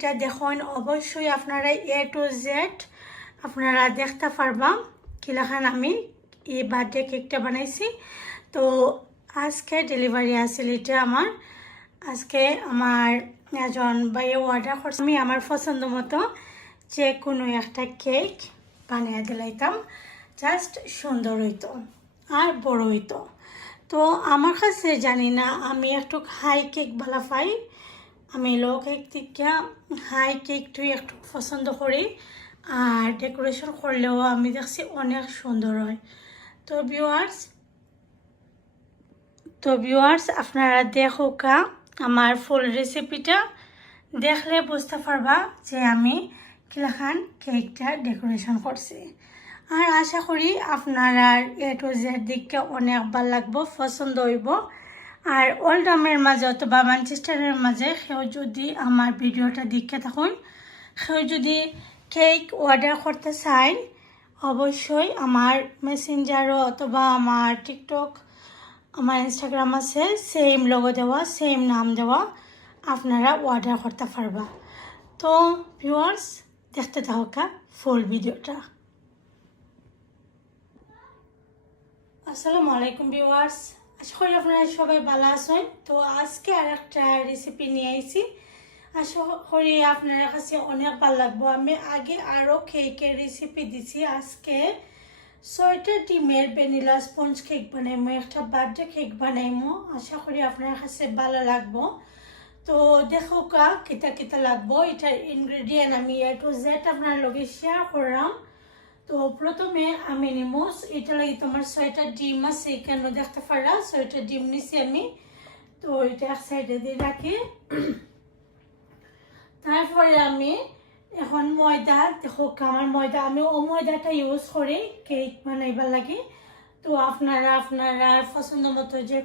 রেসিপিটা দেখুন অবশ্যই আপনারা A to Z আপনারা দেখতে পারবা কিলাখান আমি এই বার্থডে কেকটা বানাইছি। তো আজকে ডেলিভারি আসলে এটা আমার আজকে আমার একজন ভাইয়া অর্ডার করছে। আমি আমার পছন্দ মতো যে কোনো একটা কেক বানিয়ে দিলাইতাম, জাস্ট সুন্দর হইতো আর বড় হইতো। তো আমার কাছে জানি না, আমি একটু হাই কেক ভালো পাই, আমি লো কেক থেকে হাই কেকটাই একটু পছন্দ করি। আর ডেকোরেশন করলেও আমি দেখছি অনেক সুন্দর হয়। তো ভিউয়ার্স আপনারা দেখোকা আমার ফুল রেসিপিটা, দেখলে বুঝতে পারবা যে আমি কিলাখান কেকটা ডেকোরেশন করছি। আর আশা করি আপনারা A to Z দিকটা অনেক ভালো লাগবো, পছন্দ হইব। আর ওল্ডামের মাঝে অথবা ম্যানচেস্টারের মাঝে কেউ যদি আমার ভিডিওটা দেখে থাকুন, কেউ যদি কেক অর্ডার করতে চান, অবশ্যই আমার মেসেঞ্জারও অথবা আমার টিকটক, আমার ইনস্টাগ্রাম আছে, সেম লোগো দেওয়া, সেম নাম দেওয়া, আপনারা অর্ডার করতে পারবা। তো ভিউয়ার্স দেখতে থাকা ফুল ভিডিওটা। আসসালামু আলাইকুম ভিউয়ার্স, আশা করি আপনারা সবাই ভালো আছেন। তো আজকে আর একটা রেসিপি নিয়ে আইছি, আশা করি আপনার কাছে অনেক ভালো লাগবো। আমি আগে আরও কেকের রেসিপি দিছি, আজকে 6টা ডিমের ভ্যানিলা স্পঞ্জ কেক বানাইমো, একটা বার্থডে কেক বানাইমো। আশা করি আপনার কাছে ভালো লাগবো। তো দেখো কা কিতা কিতা লাগবো, এটার ইনগ্রেডিয়েন্ট আমি A to Z আপনার লগে শেয়ার করলাম। তো প্রথমে আমি নিমো, এটা লাগে তোমার 6টা ডিম আছে, এখানে দেখতে পারা 6টা ডিম নিছি আমি। তো এটা এক সাইডে দিয়ে রাখি। তারপরে আমি এখন ময়দা, দেখো আমার ময়দা, আমি ও ময়দাটা ইউজ করি কেক বানাইবার লাগে। তো আপনারা পছন্দ মতো যে